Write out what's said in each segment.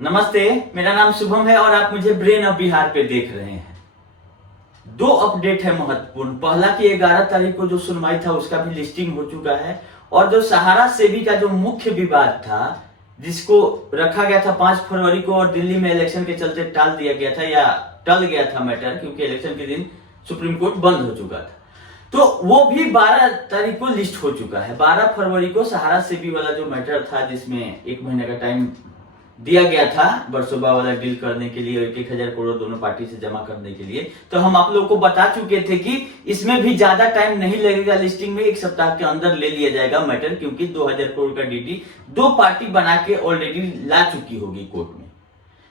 नमस्ते, मेरा नाम शुभम है और आप मुझे ब्रेन ऑफ बिहार पे देख रहे हैं। दो अपडेट है महत्वपूर्ण। पहला कि 11 तारीख को जो सुनवाई था उसका भी लिस्टिंग हो चुका है, और जो सहारा सेबी का जो मुख्य विवाद था जिसको रखा गया था 5 फरवरी को और दिल्ली में इलेक्शन के चलते टाल दिया गया था या टल गया था मैटर, क्योंकि इलेक्शन के दिन सुप्रीम कोर्ट बंद हो चुका था, तो वो भी 12 तारीख को लिस्ट हो चुका है। 12 फरवरी को सहारा सेबी वाला जो मैटर था जिसमें 1 महीने का टाइम दिया गया था बरसोबा वाला डील करने के लिए, 1,000 करोड़ दोनों पार्टी से जमा करने के लिए, तो हम आप लोगों को बता चुके थे कि इसमें भी ज्यादा टाइम नहीं लगेगा। लिस्टिंग में 1 सप्ताह के अंदर ले लिया जाएगा मैटर, क्योंकि 2,000 करोड़ का डीडी 2 पार्टी बना के ऑलरेडी ला चुकी होगी कोर्ट में।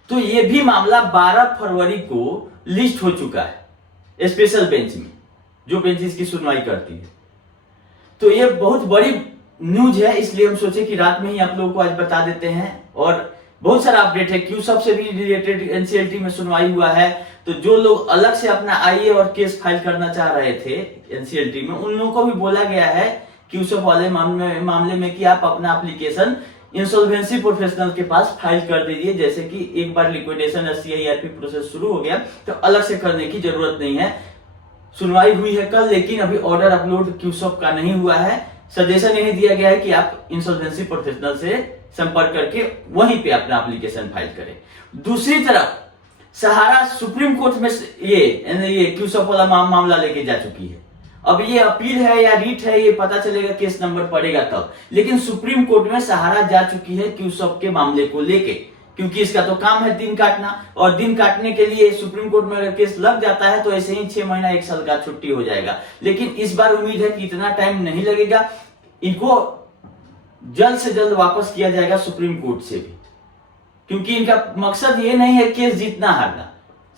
तो ये भी मामला 12 फरवरी को लिस्ट हो चुका है स्पेशल बेंच में, जो बेंच इसकी सुनवाई करती है। तो ये बहुत बड़ी न्यूज है, इसलिए हम सोचे कि रात में ही आप लोगों को आज बता देते हैं। और बहुत सारा अपडेट है, क्यूसब से भी रिलेटेड एनसीएलटी में सुनवाई हुआ है, तो जो लोग अलग से अपना आईए और केस फाइल करना चाह रहे थे एनसीएलटी में, उन लोगों को भी बोला गया है क्यूसब वाले मामले में कि आप अपना एप्लीकेशन इंसॉल्वेंसी प्रोफेशनल के पास फाइल कर दीजिए। जैसे कि एक बार लिक्विडेशन या सीआईआरपी प्रोसेस शुरू हो गया तो अलग से करने की जरूरत नहीं है। सुनवाई हुई है कल, लेकिन अभी ऑर्डर अपलोड क्यूसब का नहीं हुआ है। सजेशन यही दिया गया है कि आप इंसॉल्वेंसी प्रोफेशनल से संपर्क करके वहीं पे अपना एप्लीकेशन फाइल करें। दूसरी तरफ सहारा सुप्रीम कोर्ट में ये क्यूसब वाला मामला लेके जा चुकी है। अब ये अपील है या रीट है ये पता चलेगा, केस नंबर पड़ेगा तब, लेकिन सुप्रीम कोर्ट में सहारा जा चुकी है क्यूसब के मामले को लेके, क्योंकि इसका तो काम है दिन काटना, और दिन काटने के लिए सुप्रीम कोर्ट में अगर केस लग जाता है तो ऐसे ही 6 महीना 1 साल का छुट्टी हो जाएगा। लेकिन इस बार उम्मीद है कि इतना टाइम नहीं लगेगा, इनको जल्द से जल्द वापस किया जाएगा सुप्रीम कोर्ट से भी, क्योंकि इनका मकसद ये नहीं है केस जीतना हारना।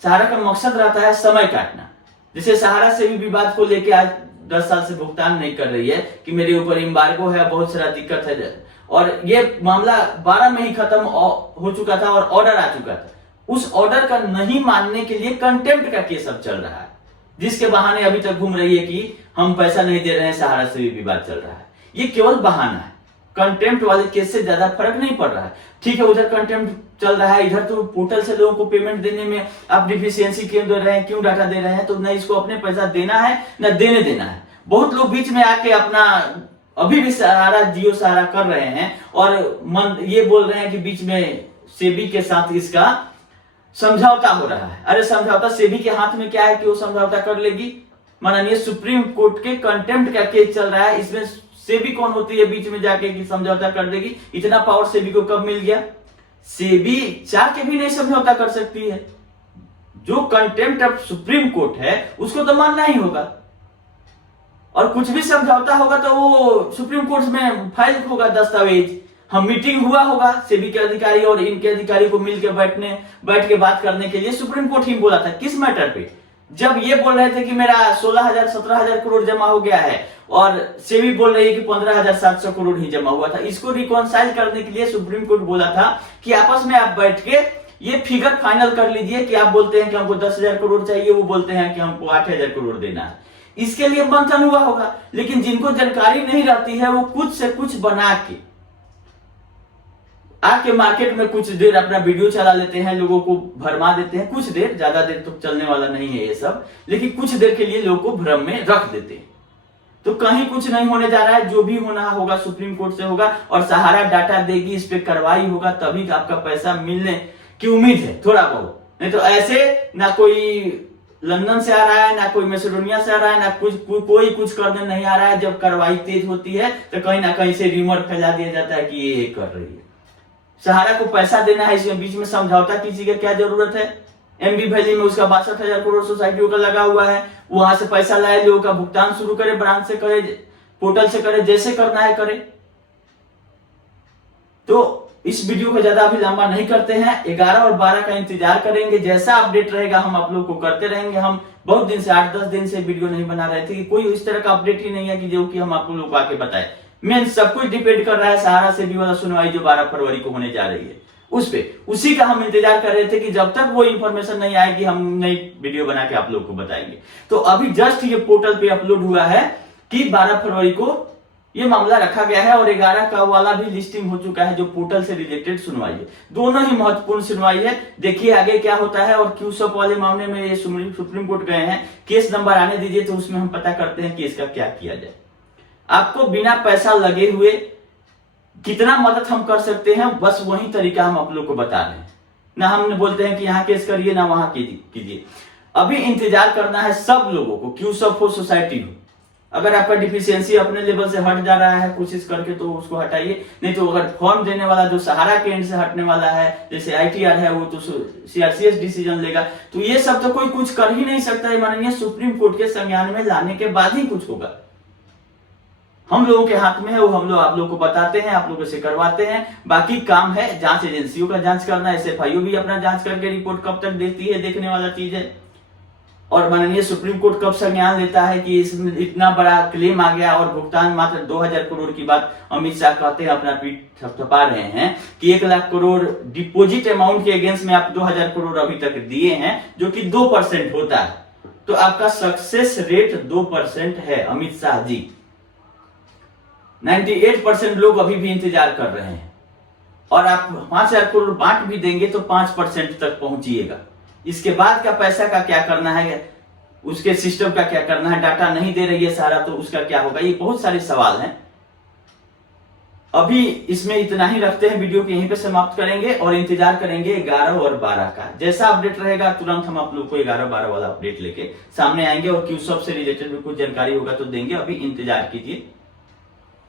सहारा का मकसद रहता है समय काटना। जैसे सहारा से भी विवाद को लेकर आज 10 साल से भुगतान नहीं कर रही है कि मेरे ऊपर एम्बार्गो है, बहुत सारा दिक्कत है, और ये मामला 12 में ही खत्म हो चुका था और ऑर्डर आ चुका था। उस ऑर्डर का नहीं मानने के लिए कंटेम्प्ट का केस अब चल रहा है, जिसके बहाने अभी तक घूम रही है कि हम पैसा नहीं दे रहे हैं, सहारा से भी विवाद चल रहा है। ये केवल बहाना है, कंटेम्प्ट वाले केस से ज्यादा फर्क नहीं पड़ रहा है। ठीक है, उधर कंटेम्प्ट चल रहा है, इधर तो पोर्टल से लोगों को पेमेंट देने में आप डिफिशियंसी क्यों दे रहे हैं, क्यों डाटा दे रहे हैं, तो न इसको अपने पैसा देना है न देने देना है। बहुत लोग बीच में आके अपना अभी भी सहारा जियो सहारा कर रहे हैं और ये बोल रहे हैं कि बीच में सेबी के साथ इसका समझौता हो रहा है। अरे समझौता सेबी के हाथ में क्या है कि वो समझौता कर लेगी? माननीय सुप्रीम कोर्ट के कंटेम्प्ट का केस चल रहा है, इसमें सेबी कौन होती है बीच में जाके कि समझौता कर देगी? इतना पावर सेबी को कब मिल गया? सेबी चाह के भी नहीं समझौता कर सकती है। जो कंटेम्प्ट ऑफ सुप्रीम कोर्ट है उसको तो मानना ही होगा, और कुछ भी समझौता होगा तो वो सुप्रीम कोर्ट में फाइल होगा दस्तावेज। हम मीटिंग हुआ होगा सेबी के अधिकारी और इनके अधिकारी को मिलकर बैठ के बात करने के लिए। सुप्रीम कोर्ट ही बोला था किस मैटर पे? जब ये बोल रहे थे कि मेरा 16,000 17,000 करोड़ जमा हो गया है और सेबी बोल रही है कि 15,700 करोड़ ही जमा हुआ था। इसको रिकॉन्साइल करने के लिए सुप्रीम कोर्ट बोला था कि आपस में आप बैठ के ये फिगर फाइनल कर लीजिए कि आप बोलते हैं कि हमको 10,000 करोड़ चाहिए, वो बोलते हैं कि हमको 8,000 करोड़ देना है। इसके लिए मंथन हुआ होगा, लेकिन जिनको जानकारी नहीं रहती है वो कुछ से कुछ बना के आके मार्केट में कुछ देर अपना वीडियो चला लेते हैं, लोगों को भरमा देते हैं। कुछ देर, ज्यादा देर तो चलने वाला नहीं है ये सब, लेकिन कुछ देर के लिए लोगों को भ्रम में रख देते हैं। तो कहीं कुछ नहीं होने जा रहा है, जो भी होना होगा सुप्रीम कोर्ट से होगा, और सहारा डाटा देगी, इस पे कार्रवाई होगा, तभी आपका पैसा मिलने की उम्मीद है थोड़ा बहुत। नहीं तो ऐसे ना कोई लंदन से आ रहा है, ना कोई मैसेडोनिया से आ रहा है, ना कोई कुछ करने नहीं आ रहा है। जब कार्रवाई तेज होती है तो कहीं ना कहीं से र्यूमर फैला दिया जाता है कि ये कर रही है। सहारा को पैसा देना है, इसमें बीच में समझौता किसी का क्या जरूरत है? एमबी वैली में उसका 62,000 करोड़ सोसाइटियों का लगा हुआ है, वहां से पैसा लाए, लोगों का भुगतान शुरू करे, ब्रांच से करे, पोर्टल से करे, जैसे करना है करे। तो इस वीडियो को ज्यादा अभी लंबा नहीं करते हैं, 11 और 12 का इंतजार करेंगे। जैसा अपडेट रहेगा हम आप लोग को करते रहेंगे। हम बहुत दिन से 8-10 दिन से वीडियो नहीं बना रहे थे कि कोई इस तरह का अपडेट ही नहीं है कि जो कि हम आप लोग को आके बताए। मेन सब कुछ डिपेंड कर रहा है सहारा सेबी वाला सुनवाई जो 12 फरवरी को होने जा रही है उस पे, उसी का हम इंतजार कर रहे थे कि जब तक वो इंफॉर्मेशन नहीं आएगी हम नई वीडियो बना के आप लोग को बताएंगे। तो अभी जस्ट ये पोर्टल पे अपलोड हुआ है कि 12 फरवरी को ये मामला रखा गया है और 11 का वाला भी लिस्टिंग हो चुका है, जो पोर्टल से रिलेटेड सुनवाई है। दोनों ही महत्वपूर्ण सुनवाई है। देखिए आगे क्या होता है। और क्यूसप वाले मामले में ये सुप्रीम कोर्ट गए हैं, केस नंबर आने दीजिए तो उसमें हम पता करते हैं कि इसका क्या किया जाए। आपको बिना पैसा लगे हुए कितना मदद हम कर सकते हैं, बस वही तरीका हम आप लोग को बता रहे हैं। ना हम बोलते हैं कि यहाँ केस करिए ना वहां कीजिए। अभी इंतजार करना है सब लोगों को, क्यूसप हो, सोसाइटी हो। अगर आपका डिफिशियंसी अपने लेवल से हट जा रहा है कोशिश करके, तो उसको हटाइए। नहीं तो अगर फॉर्म देने वाला जो सहारा के एंड से हटने वाला है, जैसे ITR है, वो तो CRCS डिसीजन लेगा। तो ये सब तो कोई कुछ कर ही नहीं सकता है, माननीय सुप्रीम कोर्ट के संज्ञान में लाने के बाद ही कुछ होगा। हम लोगों के हाथ में है, वो हम लोग आप लोग को बताते हैं, आप लोगों से करवाते हैं। बाकी काम है जांच एजेंसियों का जांच करना। SFIO भी अपना जांच करके रिपोर्ट कब तक देती है, देखने वाला चीज है। और माननीय सुप्रीम कोर्ट कब संज्ञान लेता है कि इसमें इतना बड़ा क्लेम आ गया और भुगतान मात्र 2000 करोड़ की बात अमित शाह कहते हैं, अपना पीठ थपथपा रहे हैं कि 1 लाख करोड़ डिपोजिट अमाउंट के अगेंस्ट में आप 2000 करोड़ अभी तक दिए हैं, जो कि 2% होता है। तो आपका सक्सेस रेट 2% है अमित शाह जी। 98% लोग अभी भी इंतजार कर रहे हैं। और आप 5000 करोड़ बांट भी देंगे तो 5% तक पहुंचिएगा। इसके बाद का पैसा का क्या करना है, उसके सिस्टम का क्या करना है, डाटा नहीं दे रही है सारा तो उसका क्या होगा, ये बहुत सारे सवाल हैं। अभी इसमें इतना ही रखते हैं, वीडियो को यहीं पे समाप्त करेंगे और इंतजार करेंगे 11 और 12 का। जैसा अपडेट रहेगा तुरंत हम आप लोग को 11-12 वाला अपडेट लेके सामने आएंगे और क्यूसप से रिलेटेड भी कुछ जानकारी होगा तो देंगे। अभी इंतजार कीजिए।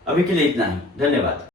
अभी के लिए इतना ही, धन्यवाद।